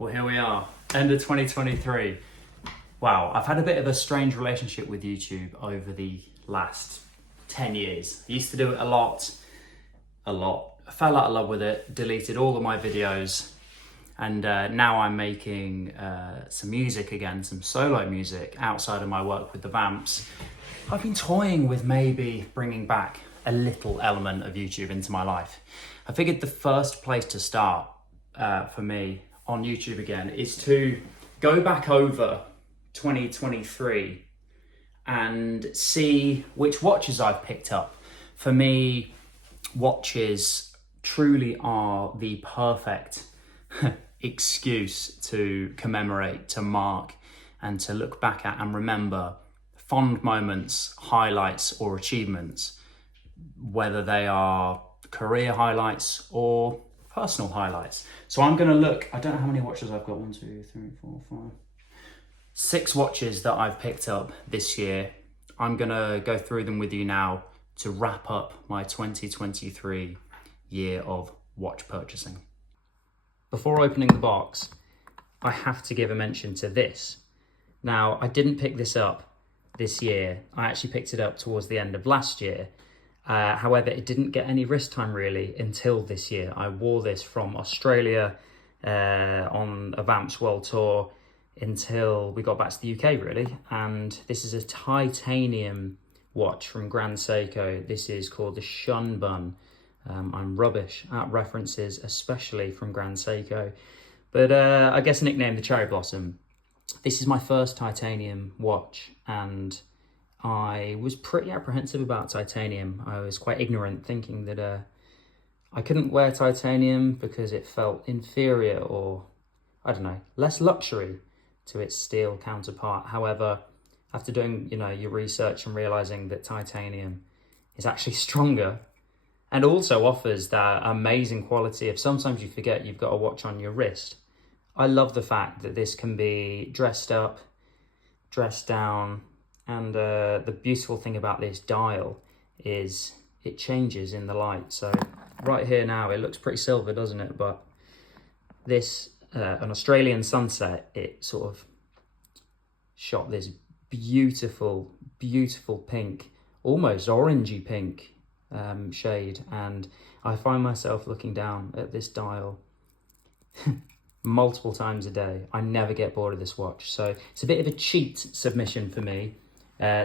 Well, here we are, end of 2023. Wow, I've had a bit of a strange relationship with YouTube over the last 10 years. I used to do it a lot. I fell out of love with it, deleted all of my videos, and now I'm making some music again, some solo music outside of my work with the Vamps. I've been toying with maybe bringing back a little element of YouTube into my life. I figured the first place to start for me on YouTube again is to go back over 2023 and see which watches I've picked up. For me, watches truly are the perfect excuse to commemorate, to mark, and to look back at and remember fond moments, highlights, or achievements, whether they are career highlights or personal highlights. So I'm going to look, I don't know how many watches I've got, 1, 2, 3, 4, 5, 6 watches that I've picked up this year. I'm going to go through them with you now to wrap up my 2023 year of watch purchasing. Before opening the box, I have to give a mention to this. Now, I didn't pick this up this year. I actually picked it up towards the end of last year. However, it didn't get any wrist time really until this year. I wore this from Australia on a Vamps World Tour until we got back to the UK really. And this is a titanium watch from Grand Seiko. This is called the Shun Bun. I'm rubbish at references, especially from Grand Seiko. But I guess nicknamed the Cherry Blossom. This is my first titanium watch, and I was pretty apprehensive about titanium. I was quite ignorant, thinking that I couldn't wear titanium because it felt inferior or, I don't know, less luxury to its steel counterpart. However, after doing, your research and realizing that titanium is actually stronger and also offers that amazing quality of sometimes you forget you've got a watch on your wrist. I love the fact that this can be dressed up, dressed down, and the beautiful thing about this dial is it changes in the light. So right here now, it looks pretty silver, doesn't it? But this, an Australian sunset, it sort of shot this beautiful, beautiful pink, almost orangey pink shade. And I find myself looking down at this dial multiple times a day. I never get bored of this watch. So it's a bit of a cheat submission for me.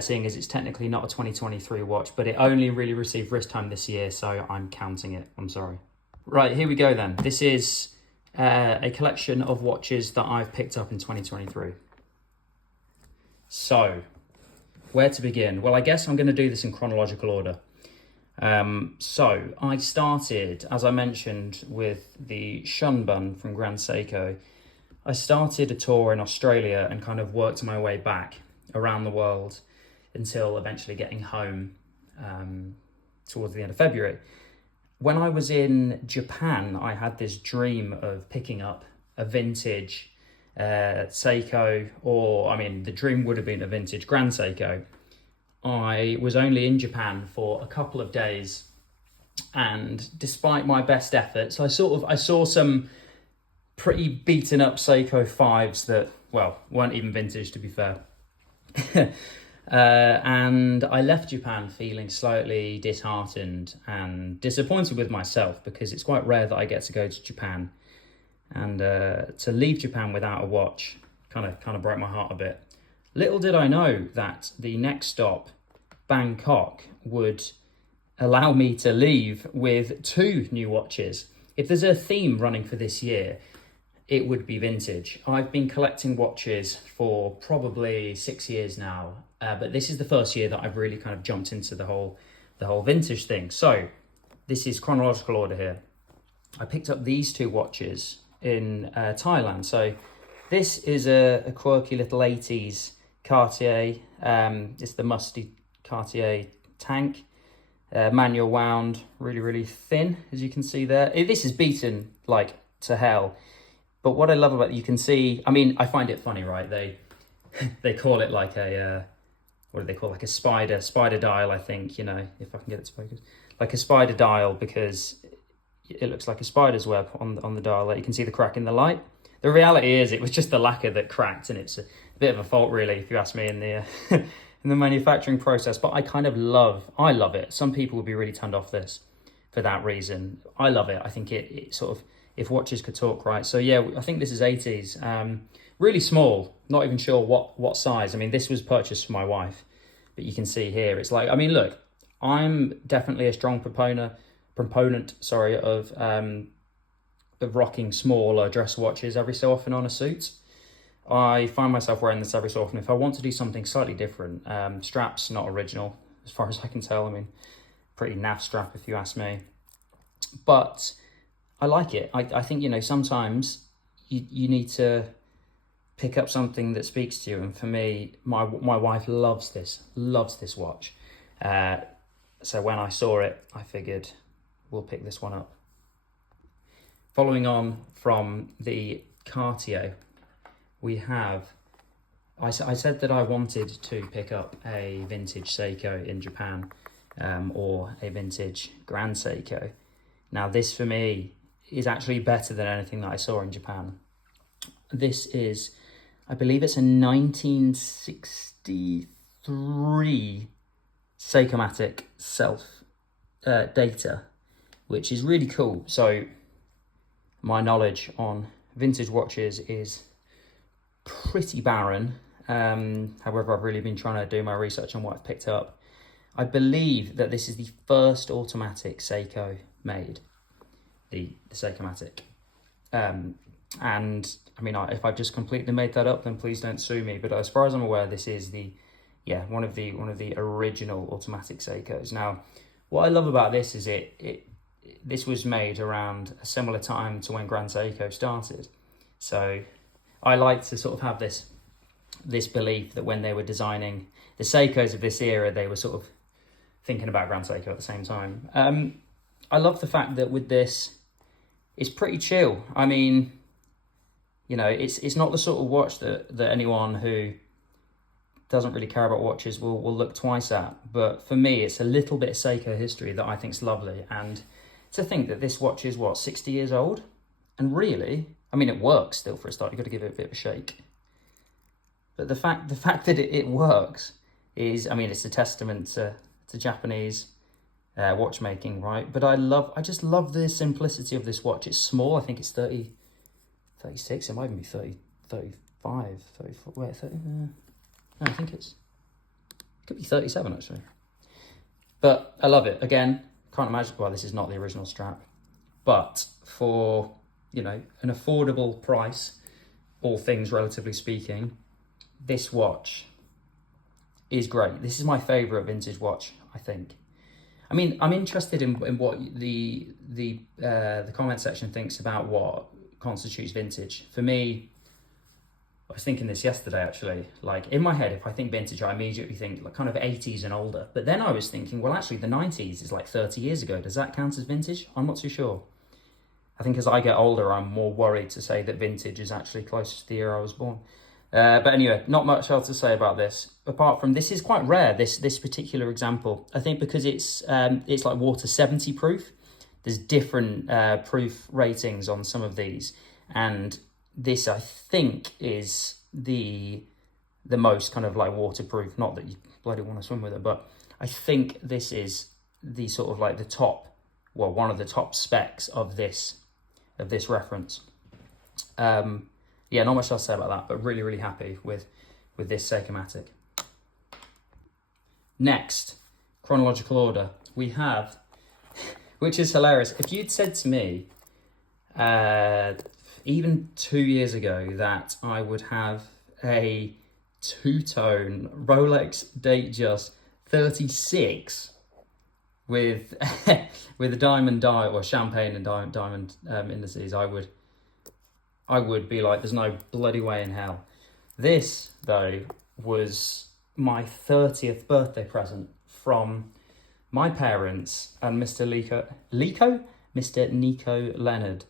Seeing as it's technically not a 2023 watch, but it only really received wrist time this year, so I'm counting it. I'm sorry. Right, here we go then. This is a collection of watches that I've picked up in 2023. So, where to begin? Well, I guess I'm going to do this in chronological order. So, I started, as I mentioned, with the Shun Bun from Grand Seiko. I started a tour in Australia and kind of worked my way back around the world until eventually getting home towards the end of February. When I was in Japan, I had this dream of picking up a vintage Seiko, the dream would have been a vintage Grand Seiko. I was only in Japan for a couple of days, and despite my best efforts, I saw some pretty beaten up Seiko 5s that, weren't even vintage, to be fair. And I left Japan feeling slightly disheartened and disappointed with myself, because it's quite rare that I get to go to Japan, and to leave Japan without a watch kind of broke my heart a bit. Little did I know that the next stop, Bangkok, would allow me to leave with 2 new watches. If there's a theme running for this year, it would be vintage. I've been collecting watches for probably 6 years now, but this is the first year that I've really kind of jumped into the whole vintage thing. So this is chronological order here. I picked up these 2 watches in Thailand. So this is a quirky little 80s Cartier. It's the musty Cartier tank, manual wound, really, really thin, as you can see there. This is beaten like to hell. But what I love about it, you can see, I find it funny, right? They call it like a, what do they call, like a spider dial, I think, if I can get it to focus. Like a spider dial, because it looks like a spider's web on the dial. Like you can see the crack in the light. The reality is it was just the lacquer that cracked, and it's a bit of a fault really, if you ask me, in the in the manufacturing process. But I love it. Some people would be really turned off this for that reason. I love it. I think it sort of, if watches could talk, right? So yeah, I think this is 80s. Really small, not even sure what size. I mean, this was purchased for my wife, but you can see here, it's like, I mean, look, I'm definitely a strong proponent, of rocking smaller dress watches every so often on a suit. I find myself wearing this every so often. If I want to do something slightly different, straps not original as far as I can tell. I mean, pretty naff strap if you ask me, but I like it. I think, you know, sometimes you need to pick up something that speaks to you, and for me, my wife loves this watch. So when I saw it, I figured we'll pick this one up. Following on from the Cartier, we have, I said that I wanted to pick up a vintage Seiko in Japan, or a vintage Grand Seiko. Now this for me is actually better than anything that I saw in Japan. This is, I believe it's a 1963 Seikomatic self data, which is really cool. So my knowledge on vintage watches is pretty barren. However, I've really been trying to do my research on what I've picked up. I believe that this is the first automatic Seiko made, the Seikomatic. And I mean, if I've just completely made that up, then please don't sue me. But as far as I'm aware, this is one of the original automatic Seikos. Now, what I love about this is this was made around a similar time to when Grand Seiko started. So I like to sort of have this belief that when they were designing the Seikos of this era, they were sort of thinking about Grand Seiko at the same time. I love the fact that with this, it's pretty chill. I mean, you know, it's not the sort of watch that anyone who doesn't really care about watches will look twice at. But for me, it's a little bit of Seiko history that I think is lovely. And to think that this watch is, 60 years old? And really, I mean, it works still for a start. You've got to give it a bit of a shake. But the fact that it works is, I mean, it's a testament to Japanese watchmaking, right? But I just love the simplicity of this watch. It's small. I think it's 36. It might even be 30, 35, 34. Wait, 30? No, I think it could be 37 actually. But I love it. Again, can't imagine why this is not the original strap. But for, you know, an affordable price, all things relatively speaking, this watch is great. This is my favourite vintage watch, I think. I mean, I'm interested in what the comment section thinks about what constitutes vintage. For me, I was thinking this yesterday actually, like in my head, if I think vintage, I immediately think like kind of 80s and older. But then I was thinking, well, actually the 90s is like 30 years ago. Does that count as vintage? I'm not too sure. I think as I get older, I'm more worried to say that vintage is actually close to the year I was born. But anyway, not much else to say about this, apart from this is quite rare, this particular example. I think because it's like water 70 proof. There's different proof ratings on some of these. And this, I think, is the most kind of like waterproof. Not that you bloody want to swim with it, but I think this is the sort of like the top, well, one of the top specs of this reference. Yeah, not much else to say about that, but really, really happy with this Seikomatic. Next, chronological order, we have, which is hilarious. If you'd said to me, even 2 years ago, that I would have a two-tone Rolex Datejust 36 with with a diamond dial or champagne and diamond indices, I would be like, there's no bloody way in hell. This, though, was my 30th birthday present from my parents and Mr. Mr. Nico Leonard.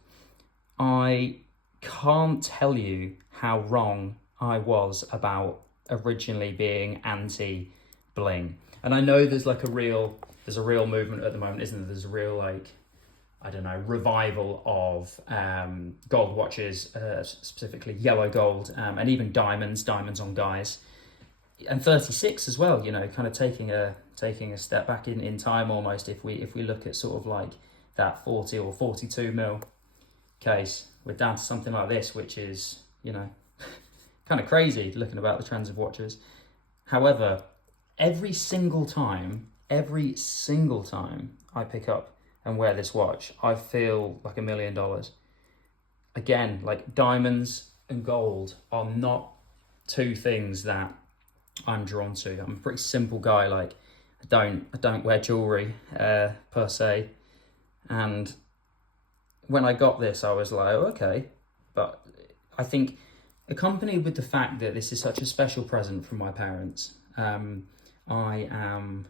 I can't tell you how wrong I was about originally being anti-bling. And I know there's a real movement at the moment, isn't there? There's a real I don't know, revival of gold watches, specifically yellow gold, and even diamonds on guys, and 36 as well. You know, kind of taking a step back in time almost. If we look at sort of like that 40 or 42 mil case, we're down to something like this, which is, you know, kind of crazy looking about the trends of watches. However, every single time I pick up and wear this watch, I feel like $1 million. Again, like diamonds and gold are not two things that I'm drawn to. I'm a pretty simple guy. Like I don't wear jewelry per se. And when I got this, I was like, oh, okay. But I think accompanied with the fact that this is such a special present from my parents, I am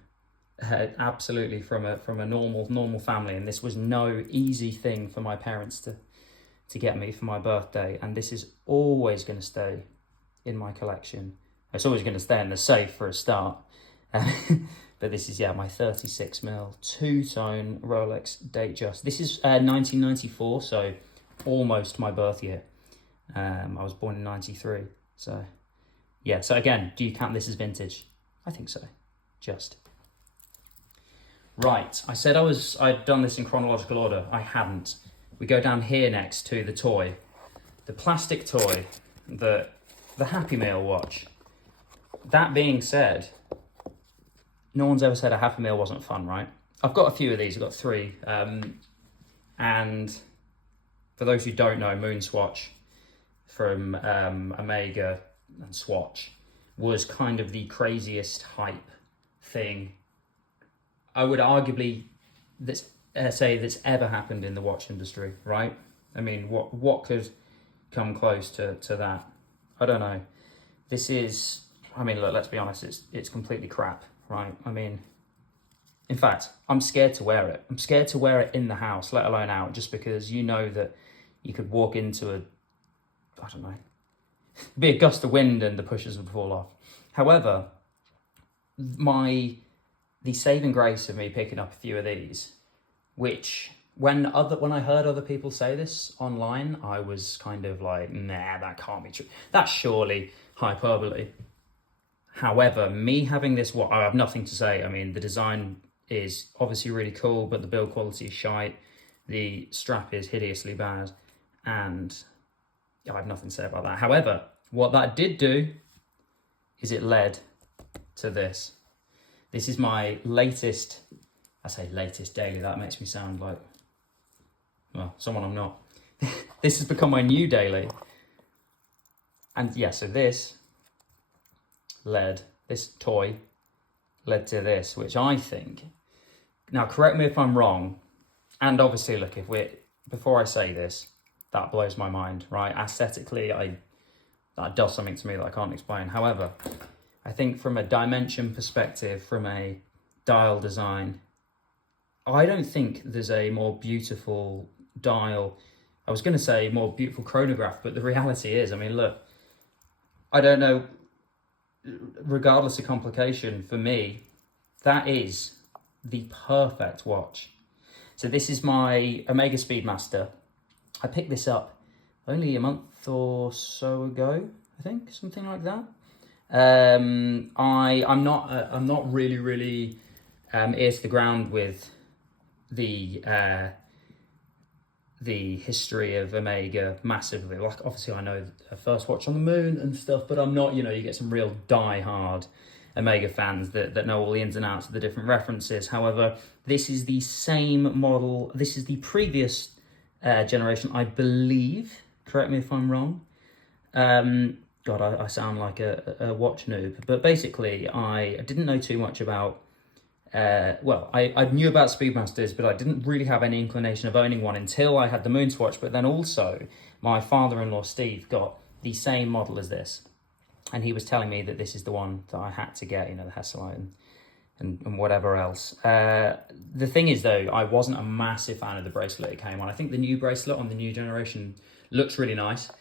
absolutely from a normal family, and this was no easy thing for my parents to get me for my birthday, and this is always going to stay in my collection. It's always going to stay in the safe for a start. But this is, my 36 mil two-tone Rolex Datejust. This is 1994, so almost my birth year. I was born in 93, so yeah. So again, do you count this as vintage? I think so, just. Right, I said I'd done this in chronological order. I hadn't. We go down here next to the toy. The plastic toy, the Happy Meal watch. That being said, no one's ever said a Happy Meal wasn't fun, right? I've got a few of these, I've got 3. And for those who don't know, Moon Swatch from Omega and Swatch was kind of the craziest hype thing I would arguably say that's ever happened in the watch industry, right? I mean, what could come close to that? I don't know. This is, I mean, look, let's be honest, it's completely crap, right? I mean, in fact, I'm scared to wear it. I'm scared to wear it in the house, let alone out, just because you know that you could walk into I don't know, be a gust of wind and the pushers would fall off. However, the saving grace of me picking up a few of these, which when I heard other people say this online, I was kind of like, nah, that can't be true. That's surely hyperbole. However, me having this, I have nothing to say. I mean, the design is obviously really cool, but the build quality is shite. The strap is hideously bad, and I have nothing to say about that. However, what that did do is it led to this. This is my latest, I say latest daily, that makes me sound like, well, someone I'm not. This has become my new daily. And yeah, so this toy led to this, which I think, now correct me if I'm wrong, and obviously look, before I say this, that blows my mind, right? Aesthetically, that does something to me that I can't explain. However, I think from a dimension perspective, from a dial design, I don't think there's a more beautiful dial. I was going to say more beautiful chronograph, but the reality is, I mean, look, I don't know, regardless of complication, for me, that is the perfect watch. So this is my Omega Speedmaster. I picked this up only a month or so ago, I think, something like that. I'm not really ear to the ground with the history of Omega massively. Like, obviously I know the first watch on the moon and stuff, but I'm not, you get some real die-hard Omega fans that know all the ins and outs of the different references. However, this is the same model. This is the previous generation, I believe. Correct me if I'm wrong. God, I sound like a watch noob. But basically, I didn't know too much about... I knew about Speedmasters, but I didn't really have any inclination of owning one until I had the Moon Swatch. But then also, my father-in-law, Steve, got the same model as this. And he was telling me that this is the one that I had to get, the Hesselite and whatever else. The thing is, though, I wasn't a massive fan of the bracelet it came on. I think the new bracelet on the new generation looks really nice.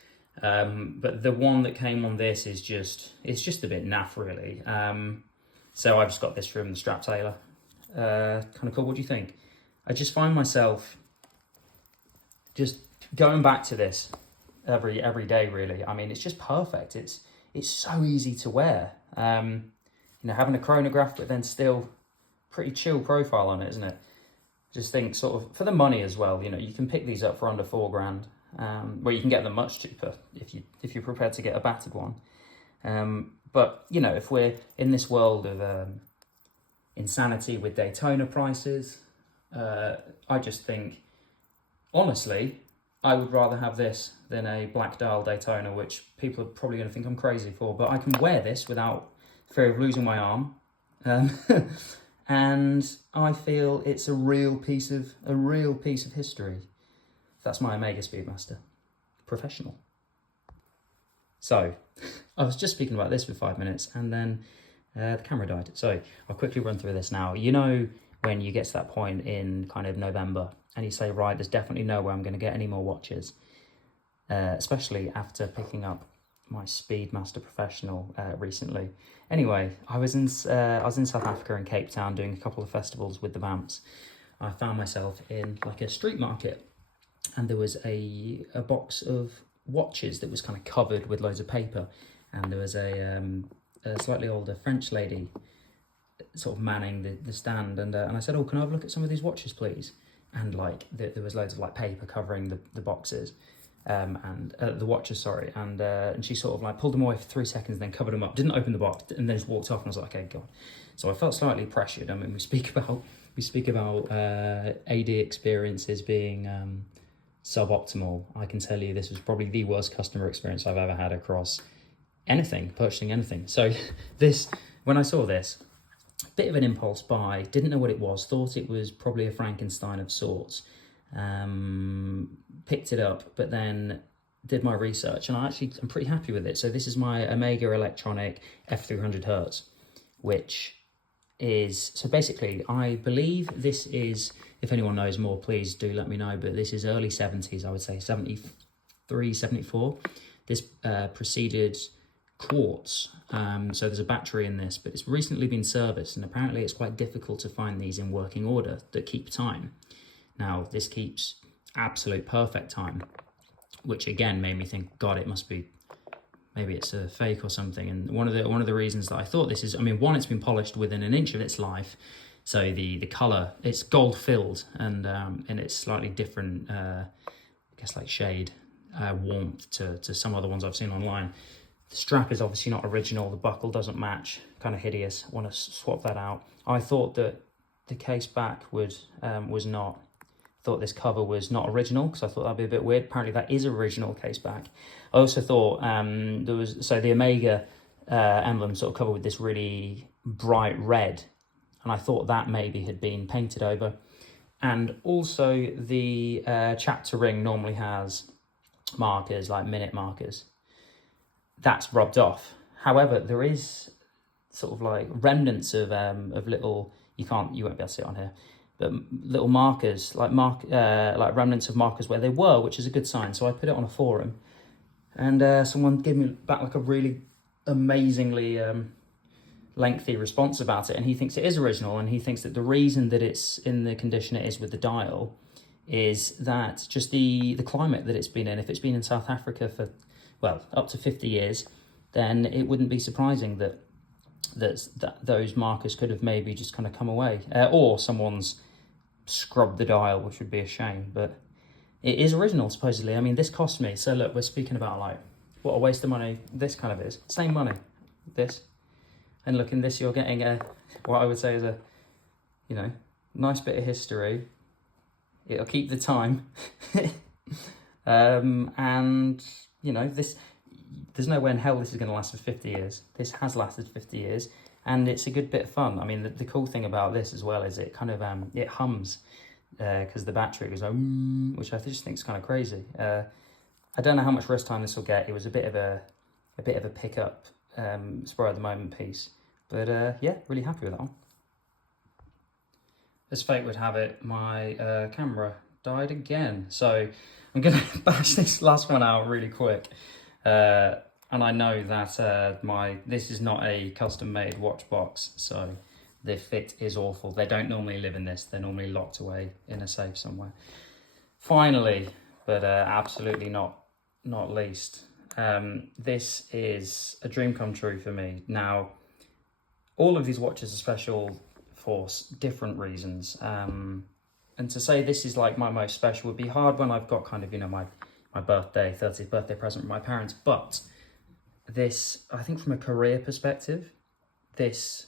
But the one that came on this is just a bit naff, really. So I've just got this from the Strap Tailor. Kind of cool. What do you think? I just find myself just going back to this every day, really. I mean, it's just perfect. It's so easy to wear. You know, having a chronograph, but then still pretty chill profile on it, isn't it? Just think sort of for the money as well. You know, you can pick these up for under £4,000, where you can get them much cheaper if you're prepared to get a battered one. But you know, if we're in this world of insanity with Daytona prices, I just think, honestly, I would rather have this than a black dial Daytona, which people are probably going to think I'm crazy for. But I can wear this without fear of losing my arm, and I feel it's a real piece of history. That's my Omega Speedmaster, professional. So, I was just speaking about this for 5 minutes, and then the camera died. So I'll quickly run through this now. You know, when you get to that point in kind of November, and you say, right, there's definitely no way I'm going to get any more watches, especially after picking up my Speedmaster Professional recently. Anyway, I was in South Africa in Cape Town doing a couple of festivals with the Vamps. I found myself in like a street market, and there was a box of watches that was kind of covered with loads of paper, and there was a slightly older French lady sort of manning the stand, and I said, oh, can I have a look at some of these watches, please? And like there was loads of like paper covering the boxes, and the watches, sorry, and she sort of like pulled them away for 3 seconds, then covered them up, didn't open the box, and then just walked off, and I was like, okay, go on. So I felt slightly pressured. I mean, we speak about AD experiences being suboptimal. I can tell you this was probably the worst customer experience I've ever had across purchasing anything. So when I saw this, bit of an impulse buy, didn't know what it was, thought it was probably a Frankenstein of sorts, picked it up, but then did my research, and I'm pretty happy with it. So this is my Omega Electronic F300 which is, so basically, I believe this is, if anyone knows more, please do let me know, but this is early 70s, I would say 73, 74. This preceded quartz, so there's a battery in this, but it's recently been serviced, and apparently it's quite difficult to find these in working order that keep time. Now, this keeps absolute perfect time, which again made me think, God, it must be, maybe it's a fake or something. And one of the reasons that I thought this is, I mean, one, it's been polished within an inch of its life, so the color, it's gold filled, and it's slightly different, I guess like shade, warmth to some other ones I've seen online. The strap is obviously not original, the buckle doesn't match, kind of hideous, I want to swap that out. I thought that the case back was not, thought this cover was not original, because I thought that'd be a bit weird. Apparently that is original case back. I also thought there was, so the Omega emblem sort of covered with this really bright red, and I thought that maybe had been painted over. And also the chapter ring normally has markers, like minute markers. That's rubbed off. However, there is sort of like remnants of little, you won't be able to see it on here, but little markers, like remnants of markers where they were, which is a good sign. So I put it on a forum, and someone gave me back like a really amazingly lengthy response about it, and he thinks it is original, and he thinks that the reason that it's in the condition it is with the dial is that just the climate that it's been in. If it's been in South Africa for, well, up to 50 years, then it wouldn't be surprising that those markers could have maybe just kind of come away, or someone's scrubbed the dial, which would be a shame. But it is original, supposedly. I mean, this cost me, so look, we're speaking about like what a waste of money this kind of is. Same money, this, and look, in this you're getting what I would say is a, you know, nice bit of history. It'll keep the time. And you know, this, there's no way in hell this is going to last for 50 years. This has lasted 50 years, and it's a good bit of fun. I mean, the cool thing about this as well is it kind of it hums, because the battery goes which I just think is kind of crazy. I don't know how much rest time this will get. It was a bit of a pickup, spur of the moment piece, but yeah, really happy with that one. As fate would have it, my camera died again, so I'm gonna bash this last one out really quick. And I know that this is not a custom-made watch box, so the fit is awful. They don't normally live in this. They're normally locked away in a safe somewhere. Finally, but absolutely not least. This is a dream come true for me. Now, all of these watches are special for different reasons. And to say this is like my most special would be hard when I've got kind of, my birthday, 30th birthday present from my parents. But this, I think from a career perspective, this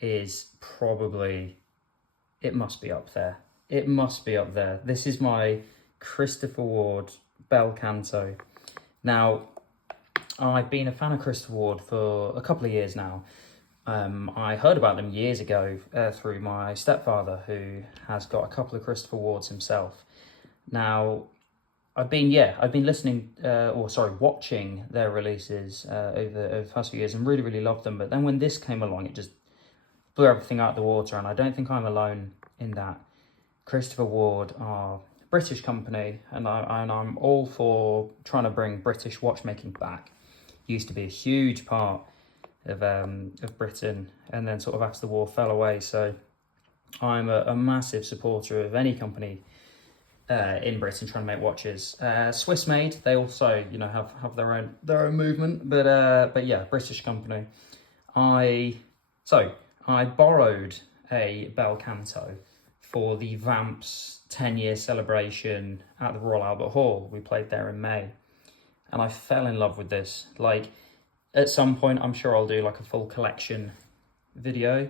is probably, it must be up there. It must be up there. This is my Christopher Ward Bel Canto. Now, I've been a fan of Christopher Ward for a couple of years now. I heard about them years ago through my stepfather, who has got a couple of Christopher Wards himself. Now, I've been listening, watching their releases over the past few years and really, really loved them. But then when this came along, it just blew everything out of the water. And I don't think I'm alone in that. Christopher Ward are a British company, and I'm all for trying to bring British watchmaking back. Used to be a huge part of Britain, and then sort of after the war fell away. So I'm a massive supporter of any company in Britain trying to make watches. Swiss made, they also have their own movement, but yeah, British company. I borrowed a Bel Canto for the Vamps 10-year celebration at the Royal Albert Hall. We played there in May, and I fell in love with this. Like, at some point, I'm sure I'll do like a full collection video.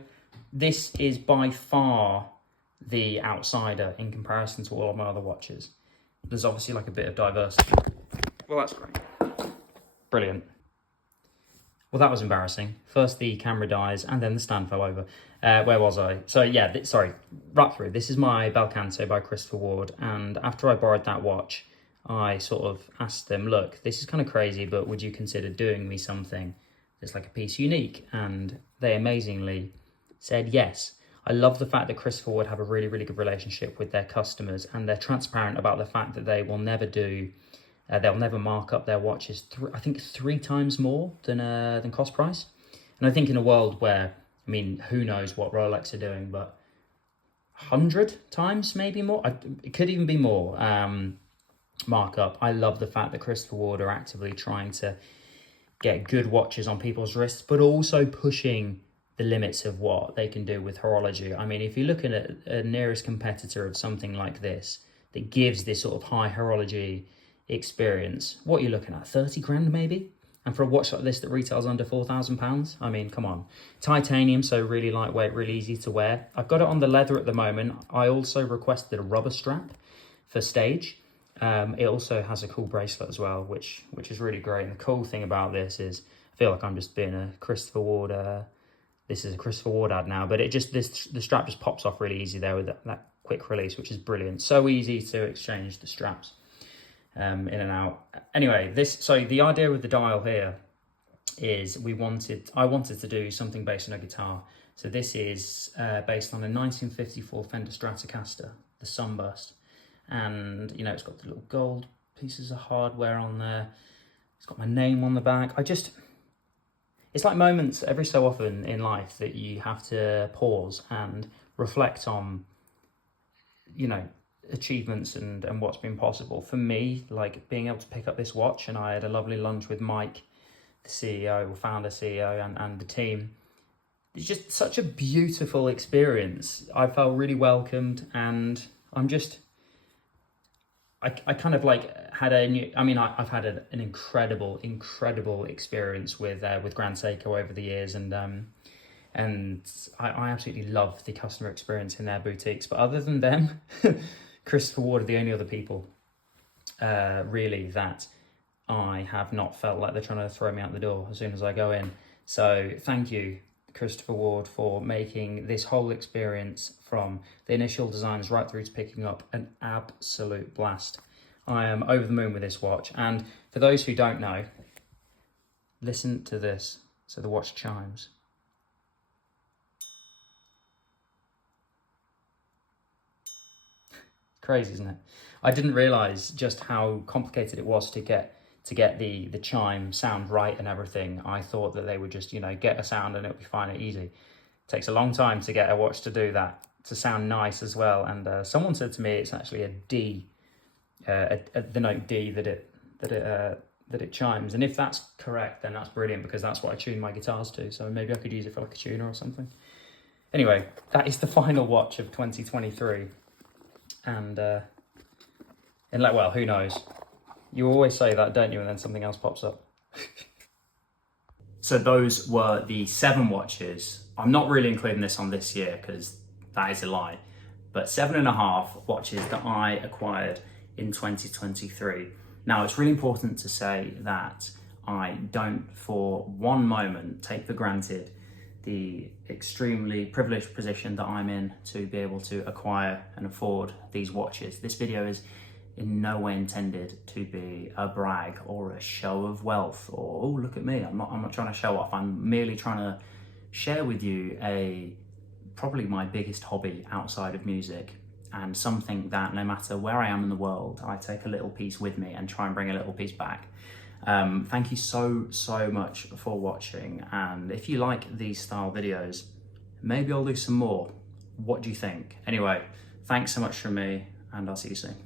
This is by far the outsider in comparison to all of my other watches. There's obviously like a bit of diversity. Well, that's great. Brilliant. Well, that was embarrassing. First the camera dies and then the stand fell over. Where was I? So yeah, right through. This is my Bel Canto by Christopher Ward, and after I borrowed that watch, I sort of asked them, look, this is kind of crazy, but would you consider doing me something that's like a piece unique? And they amazingly said yes. I love the fact that Christopher Ward have a really, really good relationship with their customers, and they're transparent about the fact that they will never they'll never mark up their watches, I think 3 times more than cost price. And I think in a world where, I mean, who knows what Rolex are doing, but 100 times maybe more, it could even be more. Markup. I love the fact that Christopher Ward are actively trying to get good watches on people's wrists, but also pushing the limits of what they can do with horology. I mean, if you're looking at a nearest competitor of something like this that gives this sort of high horology experience, what you're looking at, 30 grand maybe? And for a watch like this that retails under £4,000, I mean, come on. Titanium, so really lightweight, really easy to wear. I've got it on the leather at the moment. I also requested a rubber strap for stage. It also has a cool bracelet as well, which is really great. And the cool thing about this is, I feel like I'm just being a Christopher Ward. This is a Christopher Ward ad now, but the strap just pops off really easy there with that quick release, which is brilliant. So easy to exchange the straps in and out. Anyway, so the idea with the dial here is I wanted to do something based on a guitar. So this is based on a 1954 Fender Stratocaster, the Sunburst. And, it's got the little gold pieces of hardware on there. It's got my name on the back. It's like moments every so often in life that you have to pause and reflect on, achievements and what's been possible. For me, like being able to pick up this watch, and I had a lovely lunch with Mike, the CEO, or founder CEO, and the team. It's just such a beautiful experience. I felt really welcomed, and I kind of like had I've had an incredible experience with Grand Seiko over the years, and I absolutely love the customer experience in their boutiques. But other than them, Christopher Ward are the only other people really that I have not felt like they're trying to throw me out the door as soon as I go in. So thank you, Christopher Ward, for making this whole experience from the initial designs right through to picking up an absolute blast. I am over the moon with this watch, and for those who don't know, listen to this. So the watch chimes. Crazy, isn't it? I didn't realize just how complicated it was to get the chime sound right and everything. I thought that they would just, get a sound and it would be fine and easy. It takes a long time to get a watch to do that, to sound nice as well. And someone said to me it's actually a D the note D that it chimes. And if that's correct, then that's brilliant, because that's what I tune my guitars to. So maybe I could use it for like a tuner or something. Anyway, that is the final watch of 2023. And like, well, who knows? You always say that, don't you? And then something else pops up. So those were the 7 watches. I'm not really including this on this year because that is a lie. But 7.5 watches that I acquired in 2023. Now, it's really important to say that I don't for one moment take for granted the extremely privileged position that I'm in to be able to acquire and afford these watches. This video is in no way intended to be a brag or a show of wealth or, oh, look at me. I'm not trying to show off. I'm merely trying to share with you probably my biggest hobby outside of music, and something that no matter where I am in the world, I take a little piece with me and try and bring a little piece back. Thank you so much for watching. And if you like these style videos, maybe I'll do some more. What do you think? Anyway, thanks so much from me, and I'll see you soon.